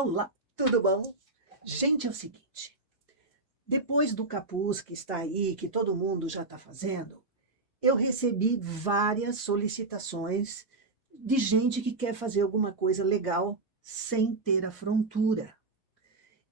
Olá, tudo bom? Gente, é o seguinte, depois do capuz que está aí, que todo mundo já está fazendo, eu recebi várias solicitações de gente que quer fazer alguma coisa legal sem ter a frontura.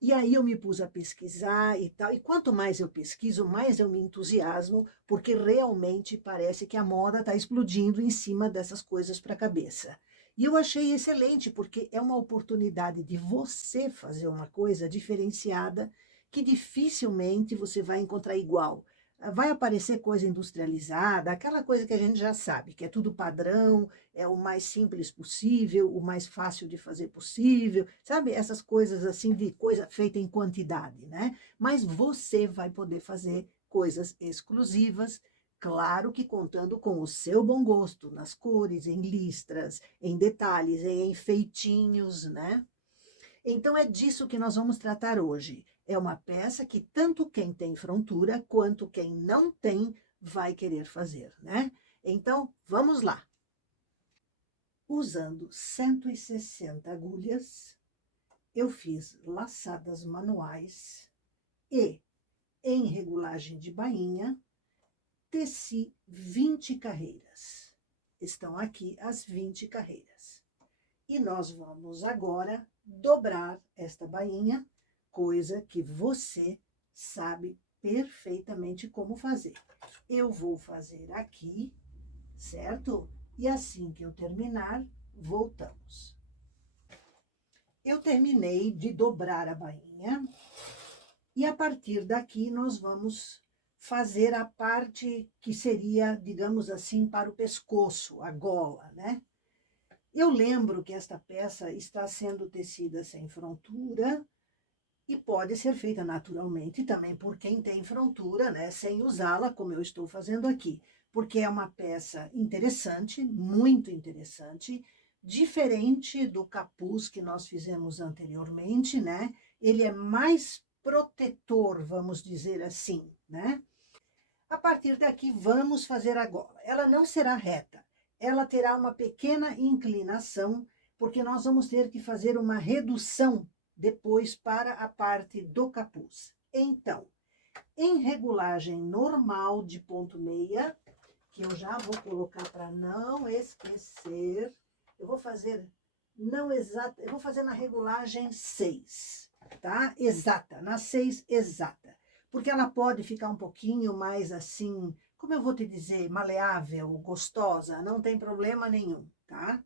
E aí eu me pus a pesquisar e tal, e quanto mais eu pesquiso, mais eu me entusiasmo, porque realmente parece que a moda está explodindo em cima dessas coisas para a cabeça. E eu achei excelente, porque é uma oportunidade de você fazer uma coisa diferenciada que dificilmente você vai encontrar igual. Vai aparecer coisa industrializada, aquela coisa que a gente já sabe, que é tudo padrão, é o mais simples possível, o mais fácil de fazer possível, sabe? Essas coisas assim de coisa feita em quantidade, né? Mas você vai poder fazer coisas exclusivas, claro que contando com o seu bom gosto, nas cores, em listras, em detalhes, em enfeitinhos, né? Então é disso que nós vamos tratar hoje. É uma peça que tanto quem tem frontura quanto quem não tem vai querer fazer, né? Então, vamos lá. Usando 160 agulhas, eu fiz laçadas manuais e, em regulagem de bainha, teci 20 carreiras. Estão aqui as 20 carreiras. E nós vamos agora dobrar esta bainha, coisa que você sabe perfeitamente como fazer. Eu vou fazer aqui, certo? E assim que eu terminar, voltamos. Eu terminei de dobrar a bainha e a partir daqui nós vamos fazer a parte que seria, digamos assim, para o pescoço, a gola, né? Eu lembro que esta peça está sendo tecida sem frontura e pode ser feita naturalmente também por quem tem frontura, né, sem usá-la, como eu estou fazendo aqui, porque é uma peça interessante, muito interessante, diferente do capuz que nós fizemos anteriormente, né? Ele é mais protetor, vamos dizer assim, né? A partir daqui, vamos fazer a gola. Ela não será reta, ela terá uma pequena inclinação, porque nós vamos ter que fazer uma redução depois para a parte do capuz. Então, em regulagem normal de ponto meia, que eu já vou colocar para não esquecer, eu vou fazer não exata, eu vou fazer na regulagem 6, tá? Exata, na 6 exata. Porque ela pode ficar um pouquinho mais assim, como eu vou te dizer, maleável, gostosa, não tem problema nenhum, tá?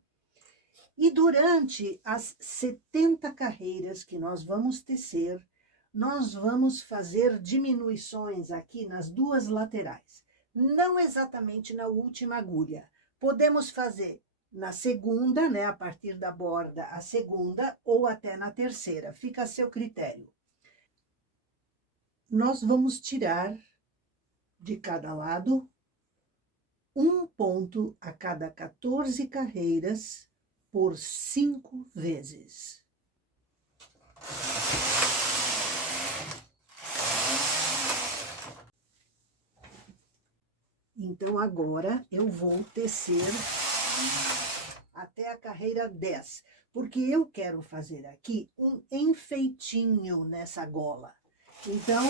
E durante as 70 carreiras que nós vamos tecer, nós vamos fazer diminuições aqui nas duas laterais. Não exatamente na última agulha. Podemos fazer na segunda, né, a partir da borda, a segunda, ou até na terceira. Fica a seu critério. Nós vamos tirar de cada lado um ponto a cada 14 carreiras por 5 vezes. Então, agora eu vou tecer até a carreira 10, porque eu quero fazer aqui um enfeitinho nessa gola. Então,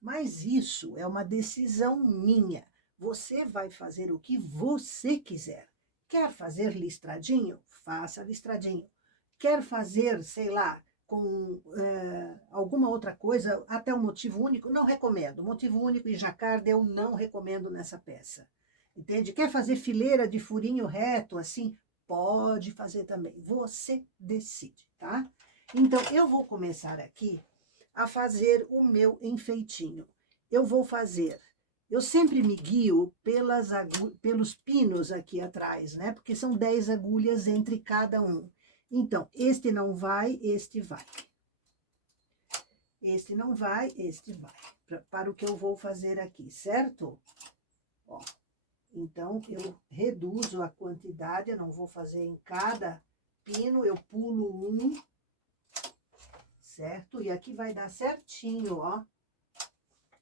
mas isso é uma decisão minha. Você vai fazer o que você quiser. Quer fazer listradinho? Faça listradinho. Quer fazer, sei lá, com alguma outra coisa, até um motivo único? Não recomendo. Motivo único e jacquard eu não recomendo nessa peça. Entende? Quer fazer fileira de furinho reto, assim? Pode fazer também. Você decide, tá? Então, eu vou começar aqui a fazer o meu enfeitinho. Eu vou fazer, eu sempre me guio pelos pinos aqui atrás, né? Porque são 10 agulhas entre cada um. Então, este não vai, este vai. Este não vai, este vai. Para o que eu vou fazer aqui, certo? Ó, então, eu reduzo a quantidade, eu não vou fazer em cada pino, eu pulo um, certo? E aqui vai dar certinho, ó.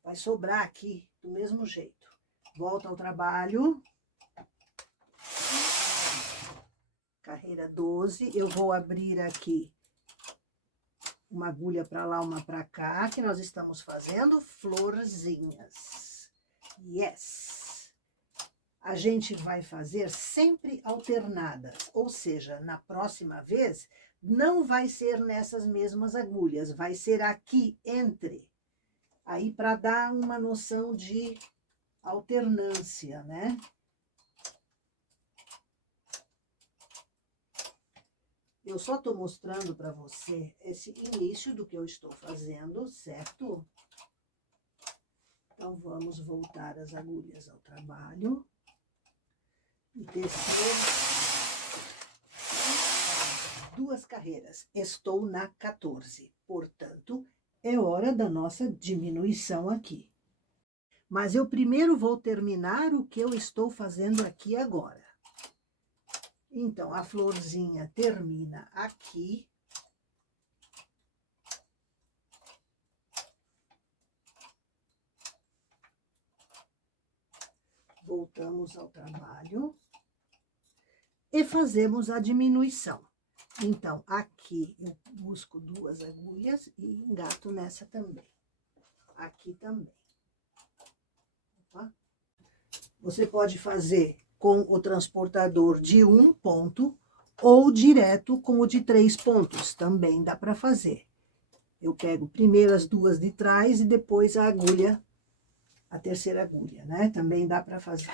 Vai sobrar aqui do mesmo jeito. Volta ao trabalho. carreira 12, eu vou abrir aqui uma agulha para lá, uma para cá, que nós estamos fazendo florzinhas. Yes! A gente vai fazer sempre alternadas, ou seja, na próxima vez, não vai ser nessas mesmas agulhas, vai ser aqui entre. Aí, para dar uma noção de alternância, né? Eu só estou mostrando para você esse início do que eu estou fazendo, certo? Então, vamos voltar as agulhas ao trabalho. E tecer 2 carreiras. Estou na 14, portanto, é hora da nossa diminuição aqui. Mas eu primeiro vou terminar o que eu estou fazendo aqui agora. Então, a florzinha termina aqui. Voltamos ao trabalho. E fazemos a diminuição. Então, aqui eu busco 2 agulhas e engato nessa também. Aqui também. Opa. Você pode fazer com o transportador de 1 ponto ou direto com o de 3 pontos, também dá para fazer. Eu pego primeiro as 2 de trás e depois a agulha, a terceira agulha, né? Também dá para fazer.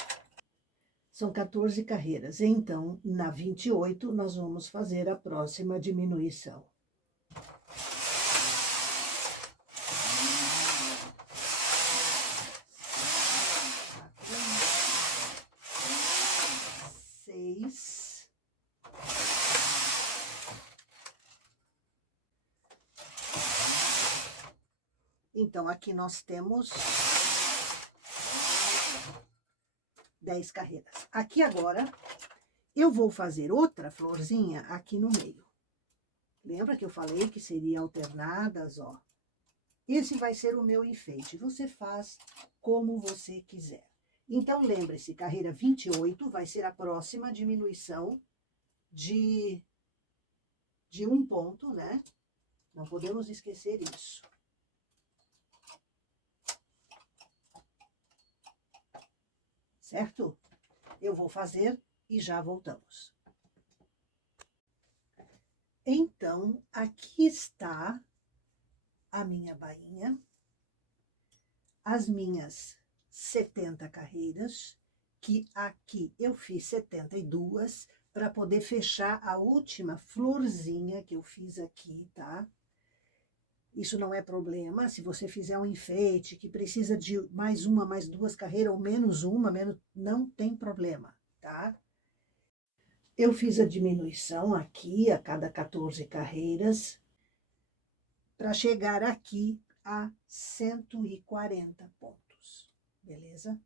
São 14 carreiras, então, na 28, nós vamos fazer a próxima diminuição. Então, aqui nós temos 10 carreiras. Aqui agora, eu vou fazer outra florzinha aqui no meio. Lembra que eu falei que seria alternadas, ó? Esse vai ser o meu enfeite. Você faz como você quiser. Então, lembre-se, carreira 28 vai ser a próxima diminuição de 1 ponto, né? Não podemos esquecer isso. Certo? Eu vou fazer e já voltamos. Então, aqui está a minha bainha, as minhas 70 carreiras, que aqui eu fiz 72 para poder fechar a última florzinha que eu fiz aqui, tá? Isso não é problema, se você fizer um enfeite que precisa de mais uma, mais 2 carreiras, ou menos uma, não tem problema, tá? Eu fiz a diminuição aqui, a cada 14 carreiras, para chegar aqui a 140 pontos, beleza?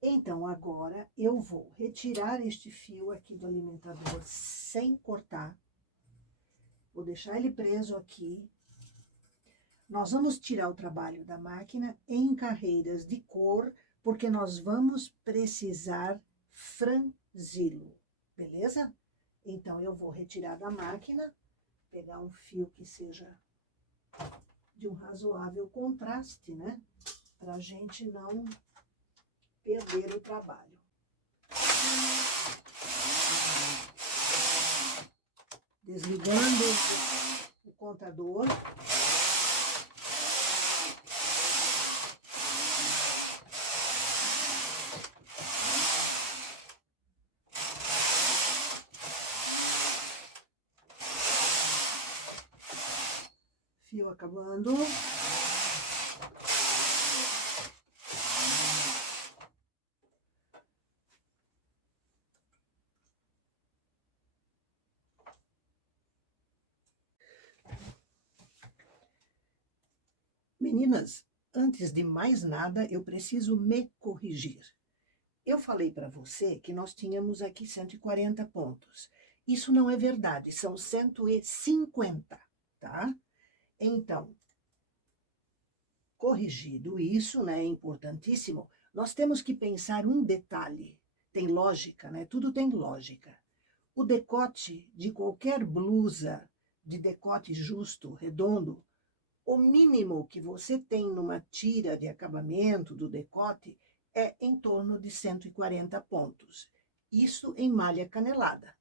Então, agora, eu vou retirar este fio aqui do alimentador sem cortar. Vou deixar ele preso aqui. Nós vamos tirar o trabalho da máquina em carreiras de cor, porque nós vamos precisar franzi-lo, beleza? Então, eu vou retirar da máquina, pegar um fio que seja de um razoável contraste, né? Pra gente não perder o trabalho. Desligando o contador. Fio acabando. Meninas, antes de mais nada, eu preciso me corrigir. Eu falei para você que nós tínhamos aqui 140 pontos. Isso não é verdade, são 150, tá? Então, corrigido isso, né, é importantíssimo, nós temos que pensar um detalhe. Tem lógica, né? Tudo tem lógica. O decote de qualquer blusa de decote justo, redondo, o mínimo que você tem numa tira de acabamento do decote é em torno de 140 pontos. Isso em malha canelada.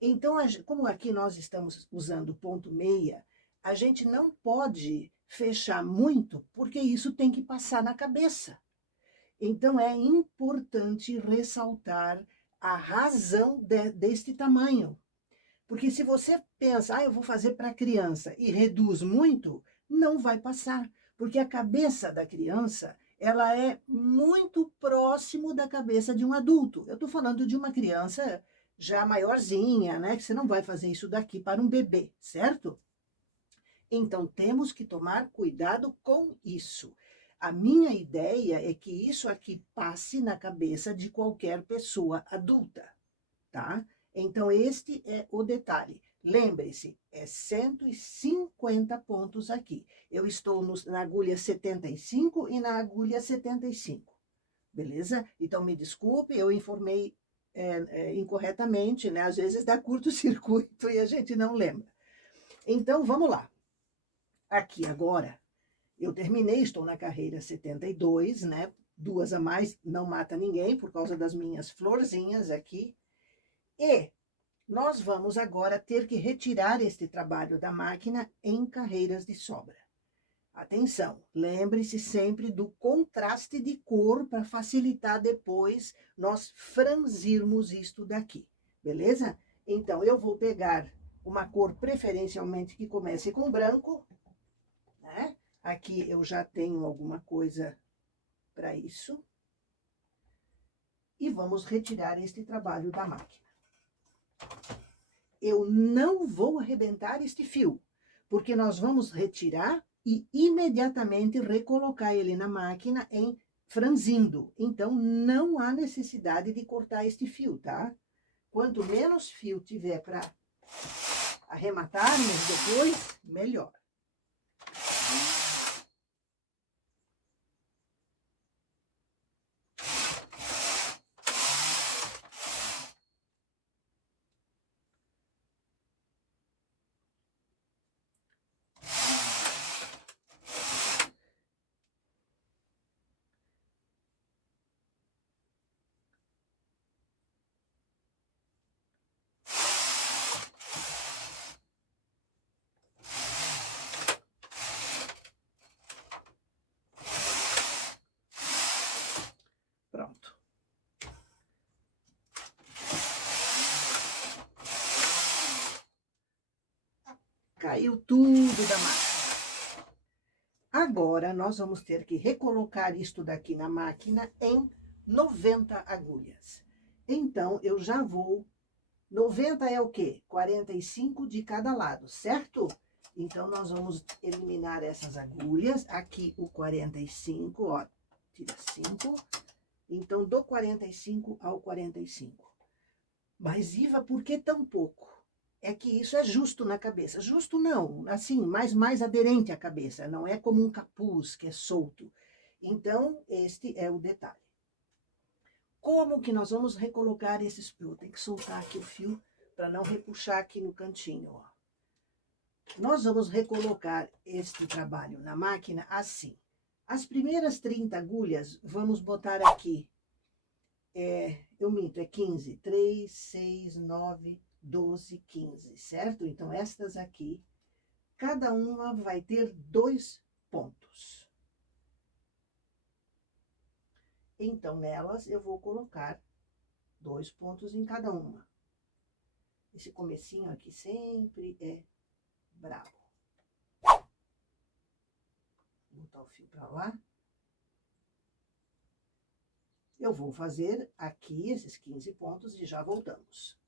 Então, como aqui nós estamos usando ponto meia, a gente não pode fechar muito, porque isso tem que passar na cabeça. Então, é importante ressaltar a razão deste tamanho. Porque se você pensa, eu vou fazer para criança e reduz muito, não vai passar. Porque a cabeça da criança, ela é muito próximo da cabeça de um adulto. Eu estou falando de uma criança já maiorzinha, né? Que você não vai fazer isso daqui para um bebê, certo? Então, temos que tomar cuidado com isso. A minha ideia é que isso aqui passe na cabeça de qualquer pessoa adulta, tá? Então, este é o detalhe. Lembre-se, é 150 pontos aqui. Eu estou na agulha 75 e na agulha 75, beleza? Então, me desculpe, eu informei incorretamente, né? Às vezes dá curto-circuito e a gente não lembra. Então, vamos lá. Aqui agora, eu terminei, estou na carreira 72, né? 2 a mais não mata ninguém, por causa das minhas florzinhas aqui. E nós vamos agora ter que retirar este trabalho da máquina em carreiras de sobra. Atenção, lembre-se sempre do contraste de cor para facilitar depois nós franzirmos isto daqui, beleza? Então, eu vou pegar uma cor preferencialmente que comece com branco, né? Aqui eu já tenho alguma coisa para isso. E vamos retirar este trabalho da máquina. Eu não vou arrebentar este fio, porque nós vamos retirar e imediatamente recolocar ele na máquina em franzindo. Então, não há necessidade de cortar este fio, tá? Quanto menos fio tiver para arrematarmos depois, melhor. Pronto. Caiu tudo da máquina. Agora, nós vamos ter que recolocar isto daqui na máquina em 90 agulhas. Então, eu já vou... 90 é o quê? 45 de cada lado, certo? Então, nós vamos eliminar essas agulhas. Aqui o 45, ó, tira 5. Então, do 45 ao 45. Mas, Iva, por que tão pouco? É que isso é justo na cabeça. Justo não, assim, mais aderente à cabeça. Não é como um capuz que é solto. Então, este é o detalhe. Como que nós vamos recolocar esses... Eu tenho que soltar aqui o fio para não repuxar aqui no cantinho, ó. Nós vamos recolocar este trabalho na máquina assim. As primeiras 30 agulhas, vamos botar aqui, eu minto, é 15, 3, 6, 9, 12, 15, certo? Então, estas aqui, cada uma vai ter 2 pontos. Então, nelas, eu vou colocar 2 pontos em cada uma. Esse comecinho aqui sempre é bravo. Vou botar o fio para lá. Eu vou fazer aqui esses 15 pontos e já voltamos.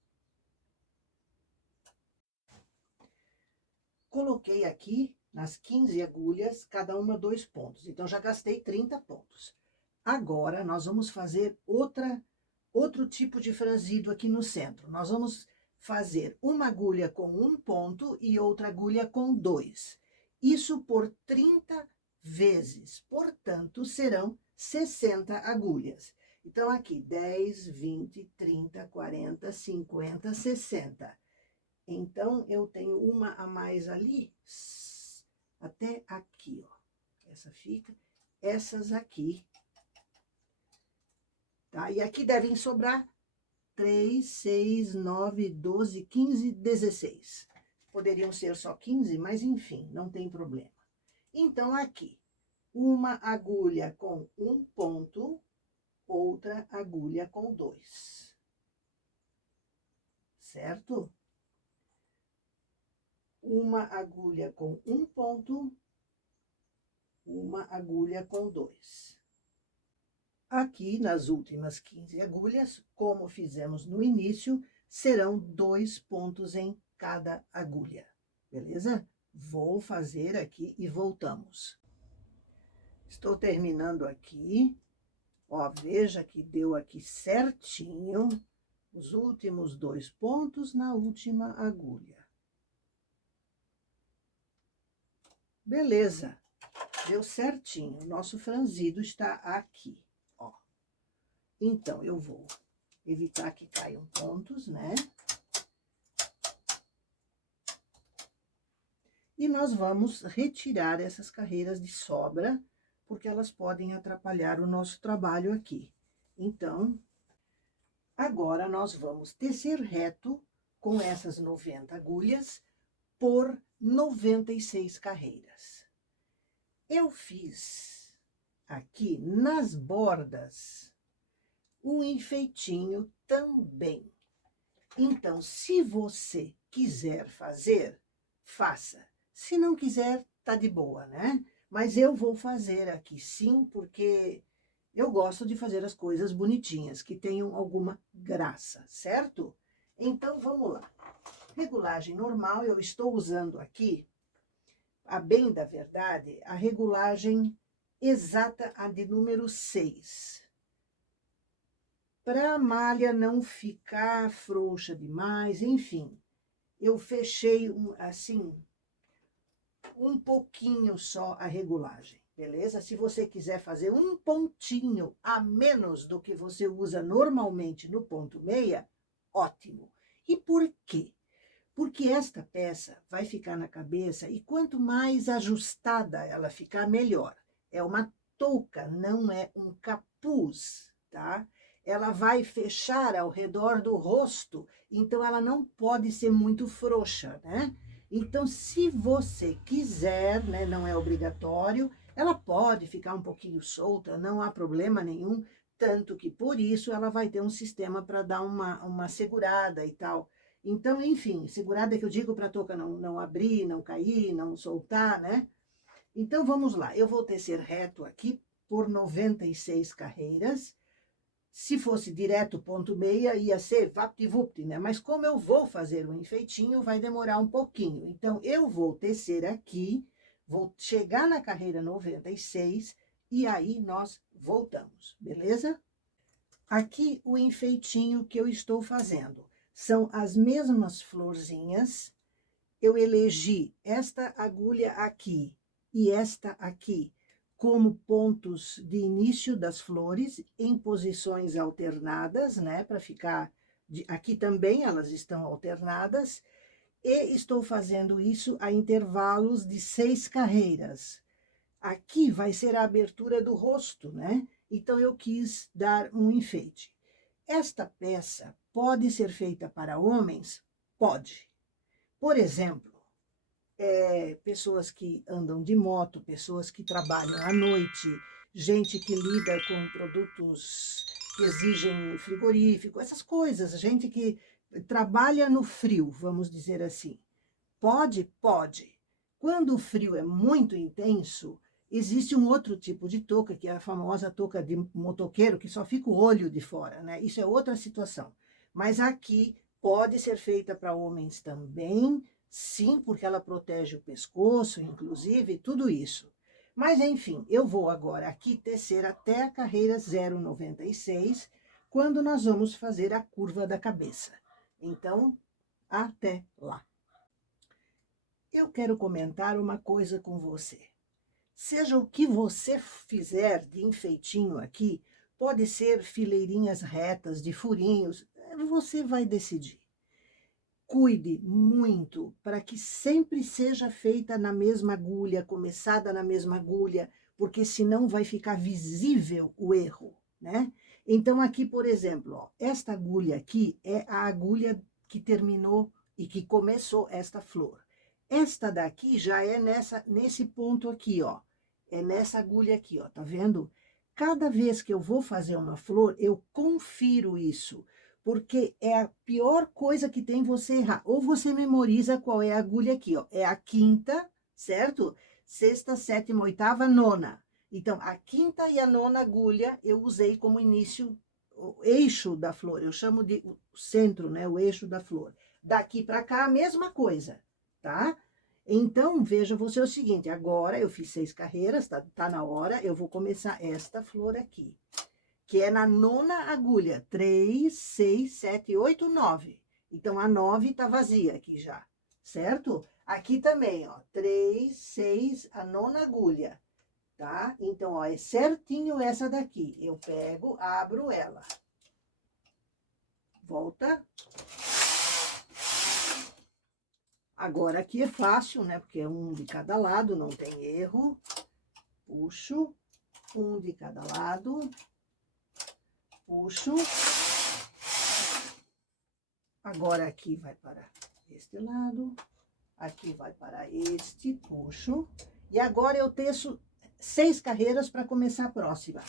Coloquei aqui nas 15 agulhas, cada uma 2 pontos. Então, já gastei 30 pontos. Agora, nós vamos fazer outro tipo de franzido aqui no centro. Nós vamos fazer uma agulha com 1 ponto e outra agulha com 2. Isso por 30 vezes. Portanto, serão 60 agulhas. Então, aqui, 10, 20, 30, 40, 50, 60. Então, eu tenho uma a mais ali, até aqui, ó. Essa fica, essas aqui, tá? E aqui devem sobrar 3, 6, 9, 12, 15, 16. Poderiam ser só 15, mas enfim, não tem problema. Então, aqui, uma agulha com um ponto, outra agulha com 2. Certo? Uma agulha com um ponto, uma agulha com 2. Aqui, nas últimas 15 agulhas, como fizemos no início, serão 2 pontos em cada agulha, beleza? Vou fazer aqui e voltamos. Estou terminando aqui, ó, veja que deu aqui certinho os últimos 2 pontos na última agulha. Beleza, deu certinho, nosso franzido está aqui, ó. Então, eu vou evitar que caiam pontos, né? E nós vamos retirar essas carreiras de sobra, porque elas podem atrapalhar o nosso trabalho aqui. Então, agora nós vamos tecer reto com essas 90 agulhas por 96 carreiras. Eu fiz aqui nas bordas um enfeitinho também. Então, se você quiser fazer, faça. Se não quiser, tá de boa, né? Mas eu vou fazer aqui sim, porque eu gosto de fazer as coisas bonitinhas, que tenham alguma graça, certo? Então, vamos lá. Regulagem normal, eu estou usando aqui, a bem da verdade, a regulagem exata, a de número 6. Para a malha não ficar frouxa demais, enfim, eu fechei assim, um pouquinho só a regulagem, beleza? Se você quiser fazer um pontinho a menos do que você usa normalmente no ponto meia, ótimo. E por quê? Porque esta peça vai ficar na cabeça e quanto mais ajustada ela ficar, melhor. É uma touca, não é um capuz, tá? Ela vai fechar ao redor do rosto, então ela não pode ser muito frouxa, né? Então, se você quiser, né, não é obrigatório, ela pode ficar um pouquinho solta, não há problema nenhum, tanto que por isso ela vai ter um sistema para dar uma segurada e tal. Então, enfim, segurada que eu digo para a touca não abrir, não cair, não soltar, né? Então, vamos lá. Eu vou tecer reto aqui por 96 carreiras. Se fosse direto ponto meia, ia ser vapt-vupt, né? Mas como eu vou fazer um enfeitinho, vai demorar um pouquinho. Então, eu vou tecer aqui, vou chegar na carreira 96 e aí nós voltamos, beleza? Aqui o enfeitinho que eu estou fazendo. São as mesmas florzinhas, eu elegi esta agulha aqui e esta aqui como pontos de início das flores, em posições alternadas, né, para ficar... aqui também elas estão alternadas, e estou fazendo isso a intervalos de 6 carreiras. Aqui vai ser a abertura do rosto, né? Então, eu quis dar um enfeite. Esta peça pode ser feita para homens? Pode. Por exemplo, pessoas que andam de moto, pessoas que trabalham à noite, gente que lida com produtos que exigem frigorífico, essas coisas, gente que trabalha no frio, vamos dizer assim. Pode? Pode. Quando o frio é muito intenso, existe um outro tipo de touca, que é a famosa touca de motoqueiro, que só fica o olho de fora, né? Isso é outra situação. Mas aqui pode ser feita para homens também, sim, porque ela protege o pescoço, inclusive, tudo isso. Mas, enfim, eu vou agora aqui tecer até a carreira 0,96, quando nós vamos fazer a curva da cabeça. Então, até lá. Eu quero comentar uma coisa com você. Seja o que você fizer de enfeitinho aqui, pode ser fileirinhas retas de furinhos, você vai decidir. Cuide muito para que sempre seja feita na mesma agulha, começada na mesma agulha, porque senão vai ficar visível o erro, né? Então, aqui, por exemplo, ó, esta agulha aqui é a agulha que terminou e que começou esta flor. Esta daqui já é nesse ponto aqui, ó. É nessa agulha aqui, ó, tá vendo? Cada vez que eu vou fazer uma flor, eu confiro isso, porque é a pior coisa que tem você errar. Ou você memoriza qual é a agulha aqui, ó. É a quinta, certo? Sexta, sétima, oitava, nona. Então, a quinta e a nona agulha eu usei como início, o eixo da flor. Eu chamo de o centro, né? O eixo da flor. Daqui para cá, a mesma coisa, tá? Então, veja você o seguinte, agora eu fiz 6 carreiras, tá na hora, eu vou começar esta flor aqui, que é na nona agulha, 3, 6, 7, 8, 9. Então, a 9 tá vazia aqui já, certo? Aqui também, ó, 3, 6, a nona agulha, tá? Então, ó, é certinho essa daqui. Eu pego, abro ela. Volta. Agora aqui é fácil, né? Porque é um de cada lado, não tem erro. Puxo, um de cada lado. Puxo. Agora aqui vai para este lado. Aqui vai para este, puxo. E agora eu teço 6 carreiras para começar a próxima.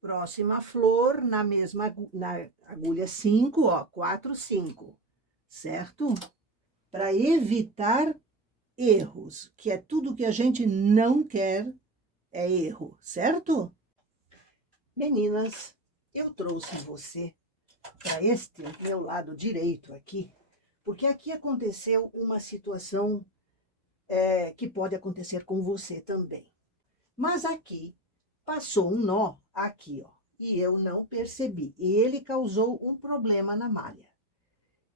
Próxima flor, na mesma na agulha 5, ó, 4, 5, certo? Para evitar erros, que é tudo que a gente não quer, é erro, certo? Meninas, eu trouxe você para este meu lado direito aqui, porque aqui aconteceu uma situação que pode acontecer com você também. Mas aqui passou um nó aqui, ó, e eu não percebi. E ele causou um problema na malha.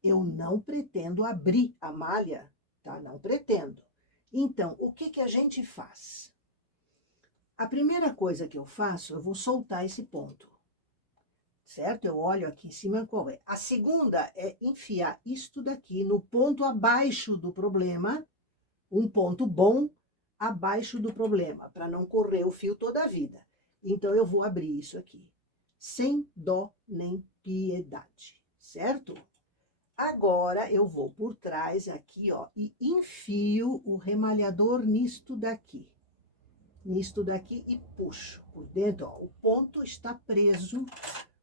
Eu não pretendo abrir a malha, tá? Não pretendo. Então, o que que a gente faz? A primeira coisa que eu faço, eu vou soltar esse ponto, certo? Eu olho aqui em cima qual é. A segunda é enfiar isto daqui no ponto abaixo do problema, um ponto bom abaixo do problema, para não correr o fio toda a vida. Então, eu vou abrir isso aqui, sem dó nem piedade, certo? Agora, eu vou por trás aqui, ó, e enfio o remalhador nisto daqui e puxo por dentro, ó. O ponto está preso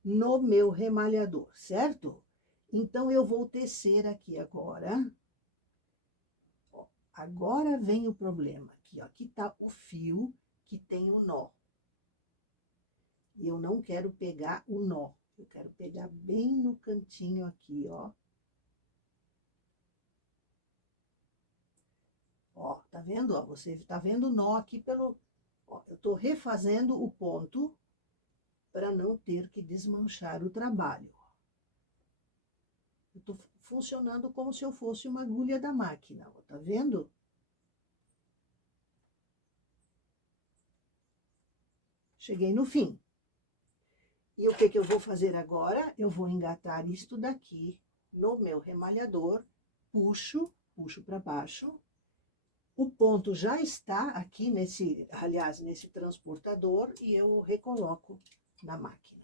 no meu remalhador, certo? Então, eu vou tecer aqui agora. Ó, agora vem o problema aqui, ó. Aqui tá o fio que tem o nó. E eu não quero pegar o nó. Eu quero pegar bem no cantinho aqui, ó. Ó, tá vendo? Ó, você tá vendo o nó aqui pelo... Ó, eu tô refazendo o ponto para não ter que desmanchar o trabalho. Eu tô funcionando como se eu fosse uma agulha da máquina, ó, tá vendo? Cheguei no fim. E o que que eu vou fazer agora? Eu vou engatar isto daqui no meu remalhador, puxo para baixo. O ponto já está aqui nesse transportador e eu recoloco na máquina.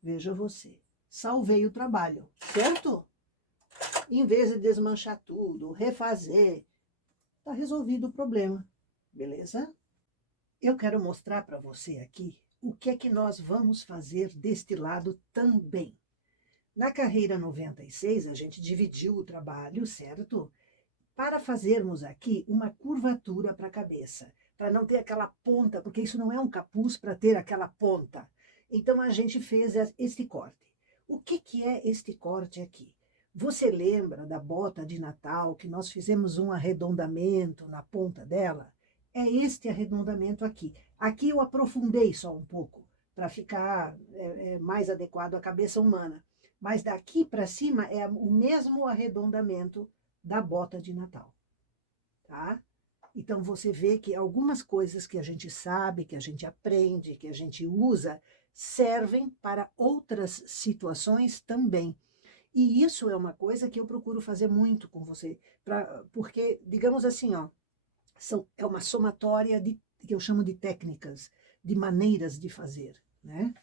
Veja você, salvei o trabalho, certo? Em vez de desmanchar tudo, refazer, tá resolvido o problema, beleza? Eu quero mostrar para você aqui o que é que nós vamos fazer deste lado também. Na carreira 96, a gente dividiu o trabalho, certo? Para fazermos aqui uma curvatura para a cabeça, para não ter aquela ponta, porque isso não é um capuz para ter aquela ponta. Então, a gente fez este corte. O que que é este corte aqui? Você lembra da bota de Natal, que nós fizemos um arredondamento na ponta dela? É este arredondamento aqui. Aqui eu aprofundei só um pouco, para ficar mais adequado à cabeça humana. Mas daqui para cima é o mesmo arredondamento da bota de Natal, tá? Então, você vê que algumas coisas que a gente sabe, que a gente aprende, que a gente usa, servem para outras situações também. E isso é uma coisa que eu procuro fazer muito com você, porque, digamos assim, ó, é uma somatória que eu chamo de técnicas, de maneiras de fazer, né?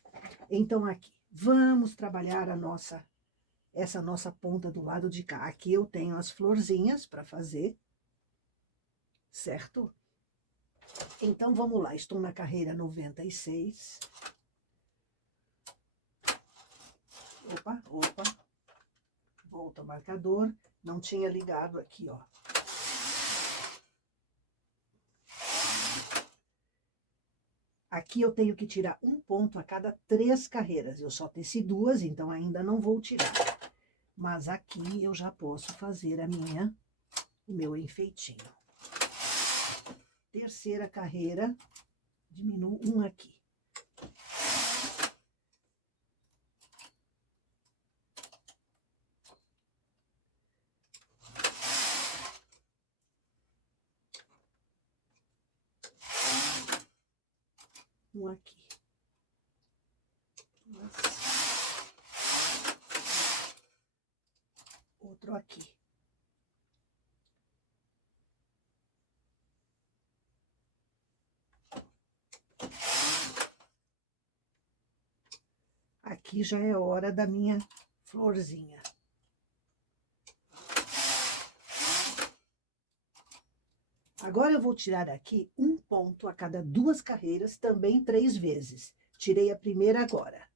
Então, aqui, vamos trabalhar essa nossa ponta do lado de cá. Aqui eu tenho as florzinhas para fazer, certo? Então, vamos lá, estou na carreira 96. Opa, opa. Volta o marcador. Não tinha ligado aqui, ó. Aqui eu tenho que tirar um ponto a cada 3 carreiras. Eu só teci 2, então ainda não vou tirar. Mas aqui eu já posso fazer o meu enfeitinho. Terceira carreira, diminuo um aqui. Um aqui. Duas. Outro aqui. Aqui já é hora da minha florzinha. Agora eu vou tirar aqui um ponto a cada 2 carreiras, também 3 vezes. Tirei a primeira agora.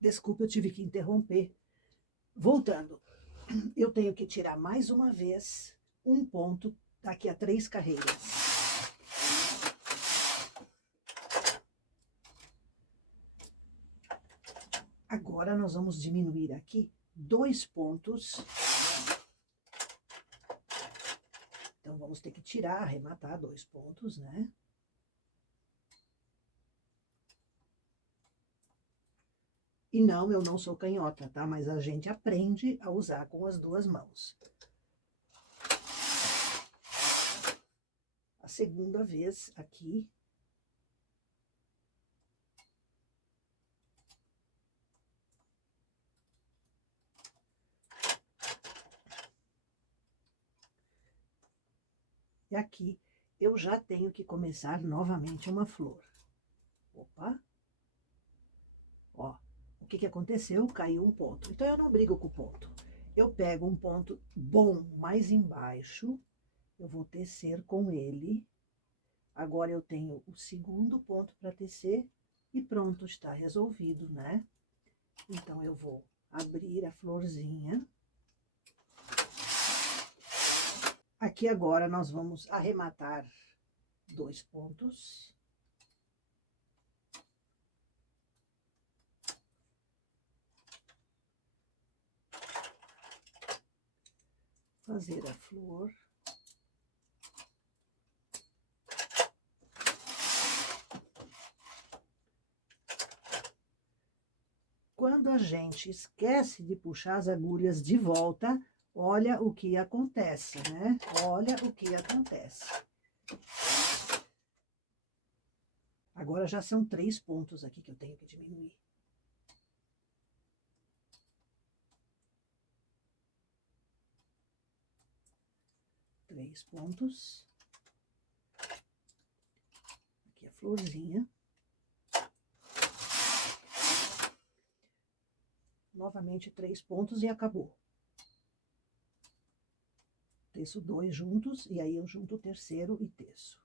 Desculpa, eu tive que interromper. Voltando, eu tenho que tirar mais uma vez um ponto daqui a 3 carreiras. Agora nós vamos diminuir aqui 2 pontos. Então, vamos ter que tirar, arrematar 2 pontos, né? E não, eu não sou canhota, tá? Mas a gente aprende a usar com as 2 mãos. A segunda vez aqui. E aqui eu já tenho que começar novamente uma flor. Opa! Ó, o que que aconteceu? Caiu um ponto. Então, eu não brigo com o ponto. Eu pego um ponto bom mais embaixo, eu vou tecer com ele. Agora eu tenho o segundo ponto para tecer e pronto, está resolvido, né? Então, eu vou abrir a florzinha. Aqui agora nós vamos arrematar 2 pontos. Fazer a flor. Quando a gente esquece de puxar as agulhas de volta, olha o que acontece, né? Olha o que acontece. Agora já são 3 pontos aqui que eu tenho que diminuir. Três pontos. Aqui a florzinha. Novamente 3 pontos e acabou. Teço 2 juntos e aí eu junto o terceiro e teço.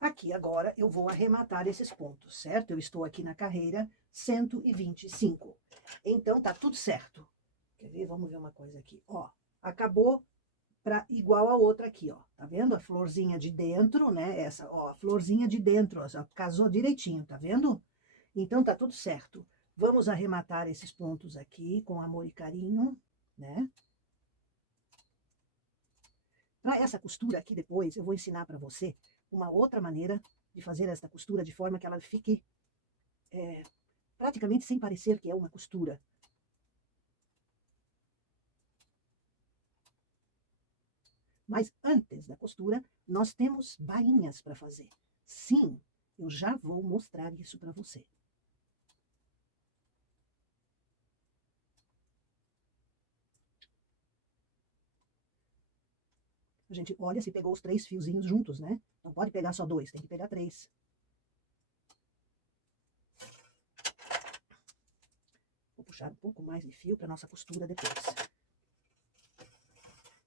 Aqui agora eu vou arrematar esses pontos, certo? Eu estou aqui na carreira 125. Então tá tudo certo. Quer ver? Vamos ver uma coisa aqui. Ó, acabou para igual a outra aqui, ó. Tá vendo? A florzinha de dentro, né? Essa, ó, a florzinha de dentro, ó, casou direitinho, tá vendo? Então tá tudo certo. Vamos arrematar esses pontos aqui com amor e carinho, né? Para essa costura aqui depois, eu vou ensinar para você uma outra maneira de fazer esta costura de forma que ela fique praticamente sem parecer que é uma costura. Mas antes da costura, nós temos bainhas para fazer. Sim, eu já vou mostrar isso para você. A gente olha se pegou os 3 fiozinhos juntos, né? Não pode pegar só 2, tem que pegar 3. Vou puxar um pouco mais de fio para nossa costura depois.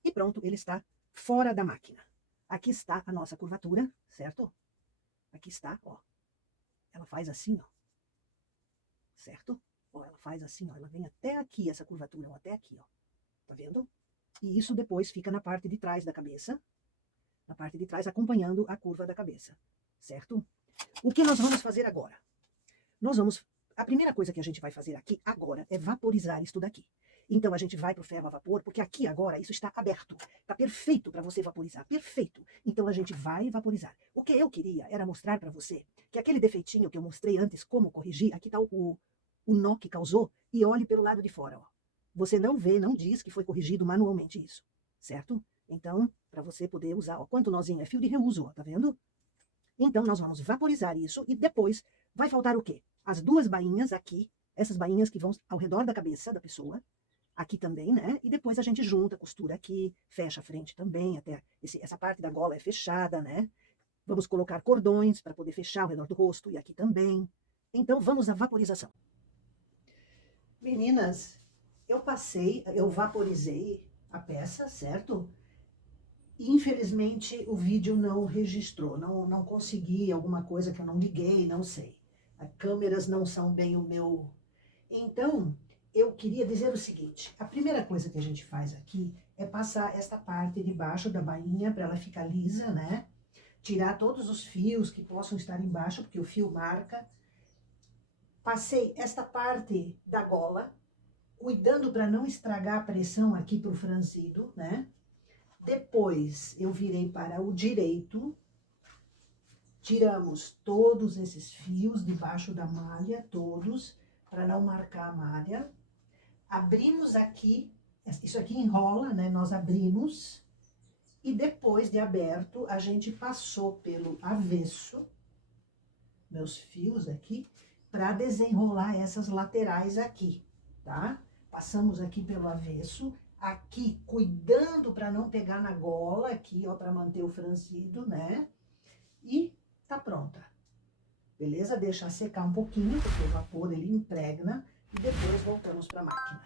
E pronto, ele está fora da máquina. Aqui está a nossa curvatura, certo? Aqui está, ó. Ela faz assim, ó. Certo? Ó, ela faz assim, ó. Ela vem até aqui, essa curvatura, ó, até aqui, ó. Tá vendo? E isso depois fica na parte de trás da cabeça. Na parte de trás, acompanhando a curva da cabeça. Certo? O que nós vamos fazer agora? A primeira coisa que a gente vai fazer aqui agora é vaporizar isso daqui. Então, a gente vai para o ferro a vapor, porque aqui agora isso está aberto. Está perfeito para você vaporizar, perfeito. Então, a gente vai vaporizar. O que eu queria era mostrar para você que aquele defeitinho que eu mostrei antes, como corrigir, aqui está o nó que causou, e olhe pelo lado de fora. Ó. Você não vê, não diz que foi corrigido manualmente isso, certo? Então, para você poder usar, ó, quanto nozinho é fio de reuso, ó, tá vendo? Então, nós vamos vaporizar isso e depois vai faltar o quê? As 2 bainhas aqui, essas bainhas que vão ao redor da cabeça da pessoa, aqui também, né? E depois a gente junta, costura aqui, fecha a frente também, até essa parte da gola é fechada, né? Vamos colocar cordões para poder fechar ao redor do rosto e aqui também. Então, vamos à vaporização. Meninas, eu vaporizei a peça, certo? Infelizmente, o vídeo não registrou, não consegui, alguma coisa que eu não liguei, não sei. As câmeras não são bem o meu... Então, eu queria dizer o seguinte, a primeira coisa que a gente faz aqui é passar esta parte de baixo da bainha para ela ficar lisa, né? Tirar todos os fios que possam estar embaixo, porque o fio marca. Passei esta parte da gola, cuidando para não estragar a pressão aqui para o franzido, né? Depois, eu virei para o direito, tiramos todos esses fios debaixo da malha, todos, para não marcar a malha. Abrimos aqui, isso aqui enrola, né? Nós abrimos, e depois de aberto, a gente passou pelo avesso, meus fios aqui, para desenrolar essas laterais aqui, tá? Passamos aqui pelo avesso, aqui cuidando para não pegar na gola, aqui, ó, para manter o franzido, né? E tá pronta. Beleza? Deixar secar um pouquinho, porque o vapor ele impregna, e depois voltamos para a máquina.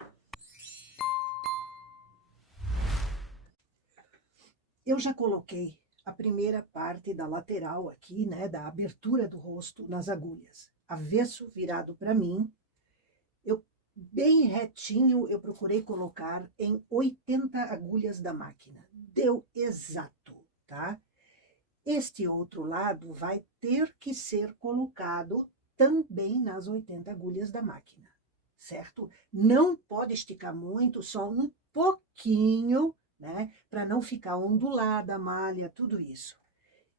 Eu já coloquei a primeira parte da lateral aqui, né, da abertura do rosto nas agulhas. Avesso virado para mim, bem retinho, eu procurei colocar em 80 agulhas da máquina. Deu exato, tá? Este outro lado vai ter que ser colocado também nas 80 agulhas da máquina, certo? Não pode esticar muito, só um pouquinho, né? Para não ficar ondulada a malha, tudo isso.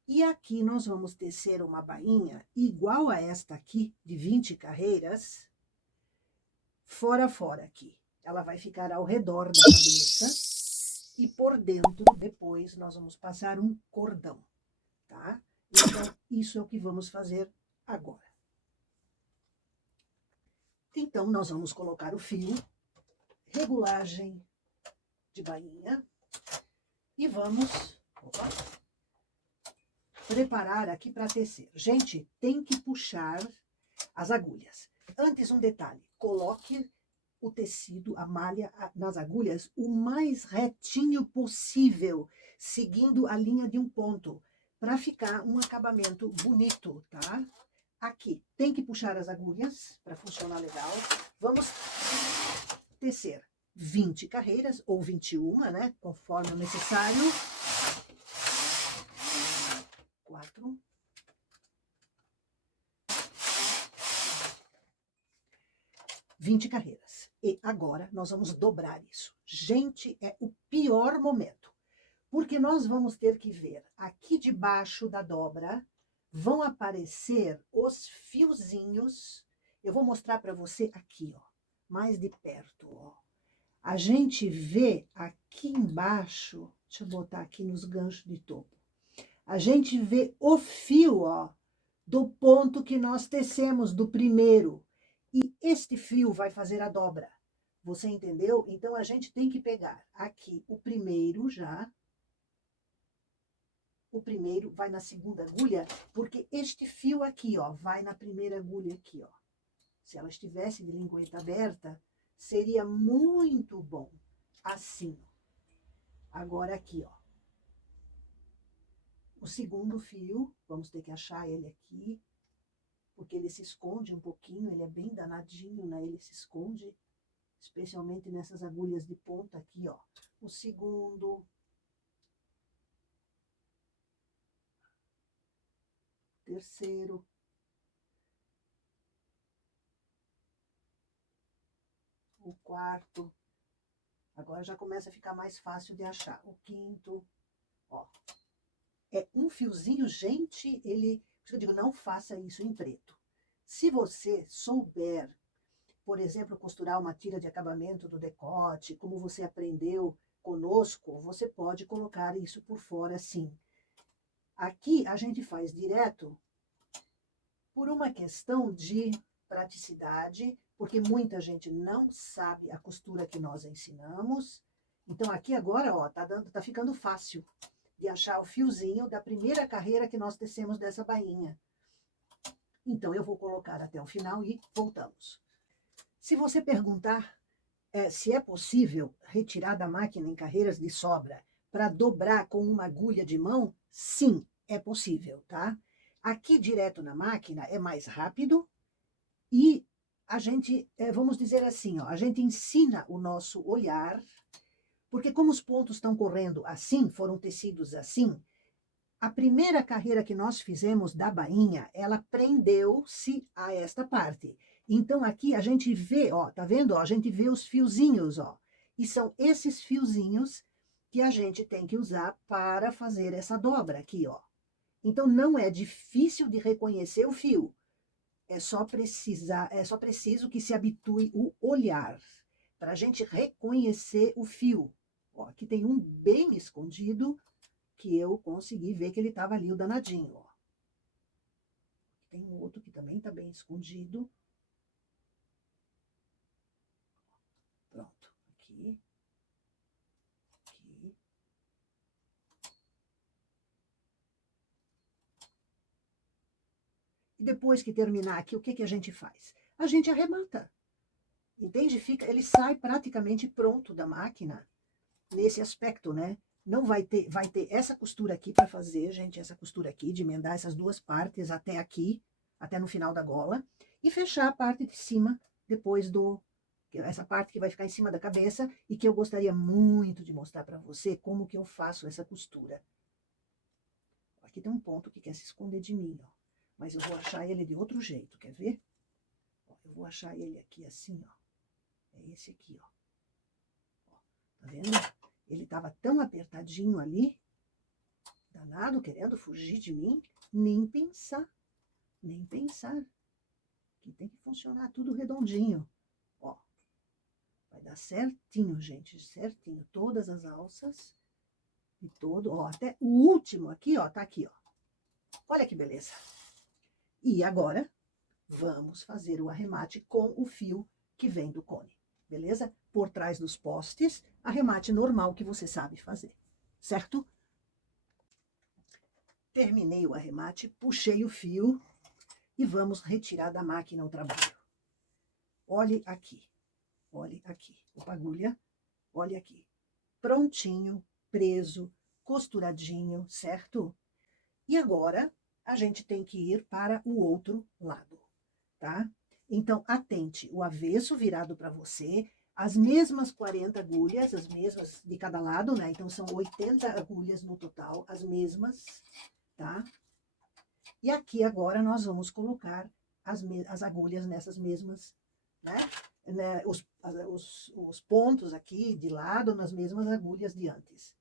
E aqui nós vamos tecer uma bainha igual a esta aqui, de 20 carreiras, fora aqui. Ela vai ficar ao redor da cabeça e por dentro, depois, nós vamos passar um cordão, tá? Então, isso é o que vamos fazer agora. Então, nós vamos colocar o fio, regulagem de bainha e vamos preparar aqui para tecer. Gente, tem que puxar as agulhas. Antes, um detalhe, coloque o tecido, a malha nas agulhas o mais retinho possível, seguindo a linha de um ponto, para ficar um acabamento bonito, tá? Aqui, tem que puxar as agulhas para funcionar legal. Vamos tecer 20 carreiras, ou 21, né? Conforme o necessário. 4. 20 carreiras. E agora nós vamos dobrar isso. Gente, é o pior momento. Porque nós vamos ter que ver aqui debaixo da dobra, vão aparecer os fiozinhos. Eu vou mostrar para você aqui, ó, mais de perto, ó. A gente vê aqui embaixo, deixa eu botar aqui nos ganchos de topo. A gente vê o fio, ó, do ponto que nós tecemos, do primeiro. E este fio vai fazer a dobra. Você entendeu? Então, a gente tem que pegar aqui o primeiro já. O primeiro vai na segunda agulha, porque este fio aqui, ó, vai na primeira agulha aqui, ó. Se ela estivesse de lingueta aberta, seria muito bom. Assim. Agora aqui, ó. O segundo fio, vamos ter que achar ele aqui, porque ele se esconde um pouquinho, ele é bem danadinho, né? Ele se esconde, especialmente nessas agulhas de ponta aqui, ó. O segundo. Terceiro. O quarto. Agora já começa a ficar mais fácil de achar. O quinto, ó. É um fiozinho, gente, ele... Por isso que eu digo, não faça isso em preto. Se você souber, por exemplo, costurar uma tira de acabamento do decote, como você aprendeu conosco, você pode colocar isso por fora sim. Aqui a gente faz direto por uma questão de praticidade, porque muita gente não sabe a costura que nós ensinamos. Então aqui agora, ó, tá ficando fácil de achar o fiozinho da primeira carreira que nós tecemos dessa bainha. Então eu vou colocar até o final e voltamos. Se você perguntar se é possível retirar da máquina em carreiras de sobra para dobrar com uma agulha de mão, sim, é possível, tá? Aqui direto na máquina é mais rápido e a gente, vamos dizer assim, ó, a gente ensina o nosso olhar, porque como os pontos estão correndo assim, foram tecidos assim, a primeira carreira que nós fizemos da bainha, ela prendeu-se a esta parte. Então, aqui a gente vê, ó, tá vendo? Ó, a gente vê os fiozinhos, ó. E são esses fiozinhos que a gente tem que usar para fazer essa dobra aqui, ó. Então, não é difícil de reconhecer o fio. É só preciso que se habitue o olhar, para a gente reconhecer o fio. Ó, aqui tem um bem escondido, que eu consegui ver que ele estava ali, o danadinho, ó. Tem um outro que também está bem escondido. Pronto, aqui. Aqui. E depois que terminar aqui, o que a gente faz? A gente arremata. Entende? Ele sai praticamente pronto da máquina, nesse aspecto, né? Não vai ter essa costura aqui para fazer, gente, essa costura aqui, de emendar essas duas partes até aqui, até no final da gola, e fechar a parte de cima, depois essa parte que vai ficar em cima da cabeça, e que eu gostaria muito de mostrar para você como que eu faço essa costura. Aqui tem um ponto que quer se esconder de mim, ó, mas eu vou achar ele de outro jeito, quer ver? Ó, eu vou achar ele aqui assim, ó, é esse aqui, ó. Tá vendo? Ele estava tão apertadinho ali, danado, querendo fugir de mim, nem pensar, nem pensar. Que tem que funcionar tudo redondinho. Ó, vai dar certinho, gente, certinho. Todas as alças e todo, ó, até o último aqui, ó, tá aqui, ó. Olha que beleza. E agora, vamos fazer o arremate com o fio que vem do cone, beleza? Por trás dos postes, arremate normal que você sabe fazer, certo? Terminei o arremate, puxei o fio e vamos retirar da máquina o trabalho. Olhe aqui, opa, agulha, olhe aqui. Prontinho, preso, costuradinho, certo? E agora, a gente tem que ir para o outro lado, tá? Então, atente, o avesso virado para você, as mesmas 40 agulhas, as mesmas de cada lado, né? Então, são 80 agulhas no total, as mesmas, tá? E aqui agora nós vamos colocar as agulhas nessas mesmas, né? Os pontos aqui de lado nas mesmas agulhas de antes.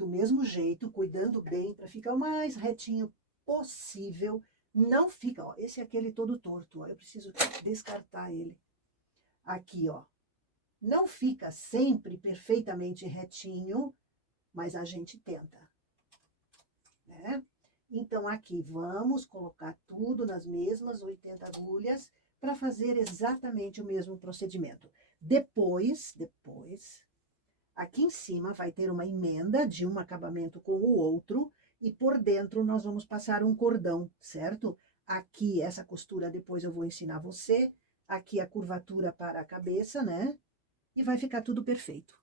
do mesmo jeito, cuidando bem, para ficar o mais retinho possível. Não fica, ó, esse é aquele todo torto, ó, eu preciso descartar ele. Aqui, ó, não fica sempre perfeitamente retinho, mas a gente tenta, né? Então, aqui, vamos colocar tudo nas mesmas 80 agulhas para fazer exatamente o mesmo procedimento. Depois, aqui em cima vai ter uma emenda de um acabamento com o outro, e por dentro nós vamos passar um cordão, certo? Aqui, essa costura, depois eu vou ensinar você. Aqui a curvatura para a cabeça, né? E vai ficar tudo perfeito.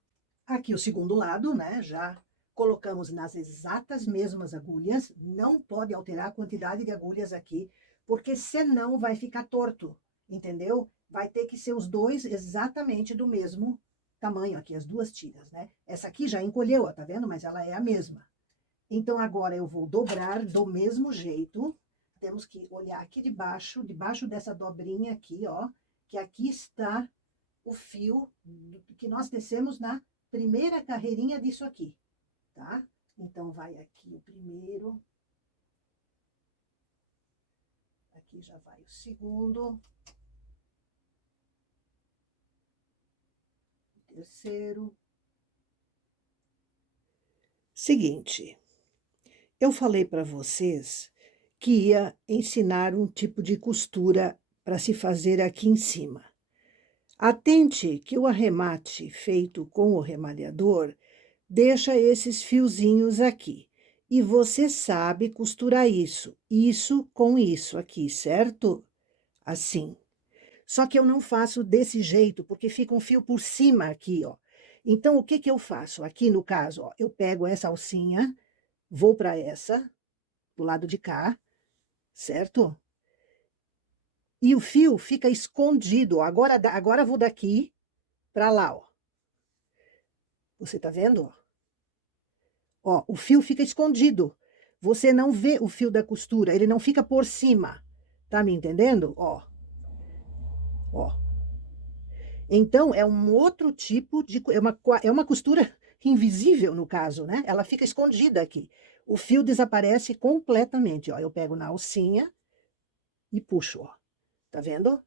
Aqui o segundo lado, né? Já colocamos nas exatas mesmas agulhas. Não pode alterar a quantidade de agulhas aqui, porque senão vai ficar torto, entendeu? Vai ter que ser os dois exatamente do mesmo tamanho aqui, as duas tiras, né? Essa aqui já encolheu, ó, tá vendo? Mas ela é a mesma. Então, agora eu vou dobrar do mesmo jeito. Temos que olhar aqui debaixo dessa dobrinha aqui, ó, que aqui está o fio que nós tecemos na primeira carreirinha disso aqui, tá? Então, vai aqui o primeiro. Aqui já vai o segundo. O terceiro. Seguinte, eu falei para vocês que ia ensinar um tipo de costura para se fazer aqui em cima. Atente que o arremate feito com o remalhador deixa esses fiozinhos aqui. E você sabe costurar isso com isso aqui, certo? Assim. Só que eu não faço desse jeito, porque fica um fio por cima aqui, ó. Então, o que que eu faço? Aqui no caso, ó, eu pego essa alcinha, vou para essa, do lado de cá, certo? E o fio fica escondido. Agora vou daqui para lá, ó. Você tá vendo? Ó, o fio fica escondido. Você não vê o fio da costura, ele não fica por cima. Tá me entendendo? Ó. Ó. Então, é um outro tipo de... É uma costura invisível, no caso, né? Ela fica escondida aqui. O fio desaparece completamente, ó. Eu pego na alcinha e puxo, ó. Tá vendo?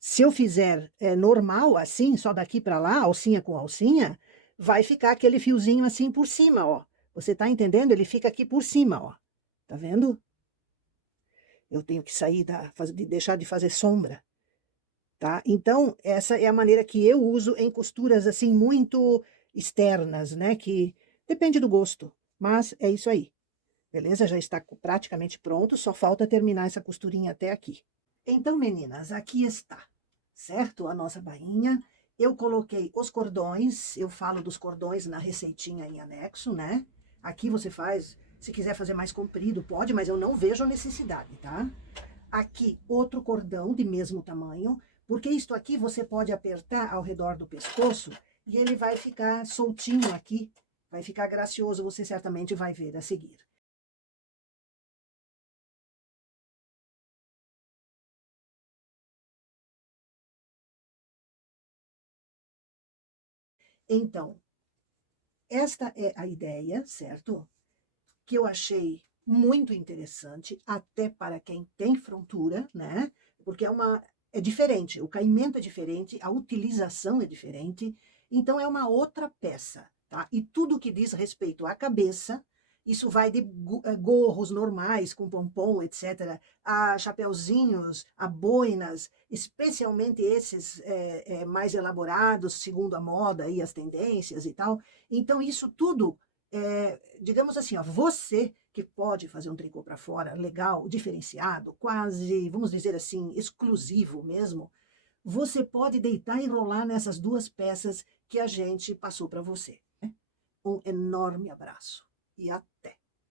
Se eu fizer normal, assim, só daqui para lá, alcinha com alcinha, vai ficar aquele fiozinho assim por cima, ó. Você tá entendendo? Ele fica aqui por cima, ó. Tá vendo? Eu tenho que sair de deixar de fazer sombra, tá? Então, essa é a maneira que eu uso em costuras assim muito externas, né? Que depende do gosto, mas é isso aí. Beleza? Já está praticamente pronto, só falta terminar essa costurinha até aqui. Então, meninas, aqui está, certo? A nossa bainha. Eu coloquei os cordões, eu falo dos cordões na receitinha em anexo, né? Aqui você faz, se quiser fazer mais comprido, pode, mas eu não vejo a necessidade, tá? Aqui, outro cordão de mesmo tamanho, porque isto aqui você pode apertar ao redor do pescoço e ele vai ficar soltinho aqui, vai ficar gracioso, você certamente vai ver a seguir. Então, esta é a ideia, certo? Que eu achei muito interessante, até para quem tem frontura, né? Porque é diferente, o caimento é diferente, a utilização é diferente, então é uma outra peça, tá? E tudo que diz respeito à cabeça, isso vai de gorros normais, com pompom, etc., a chapeuzinhos, a boinas, especialmente esses mais elaborados, segundo a moda e as tendências e tal. Então, isso tudo digamos assim, ó, você que pode fazer um tricô para fora, legal, diferenciado, quase, vamos dizer assim, exclusivo mesmo, você pode deitar e rolar nessas duas peças que a gente passou para você. Um enorme abraço e até!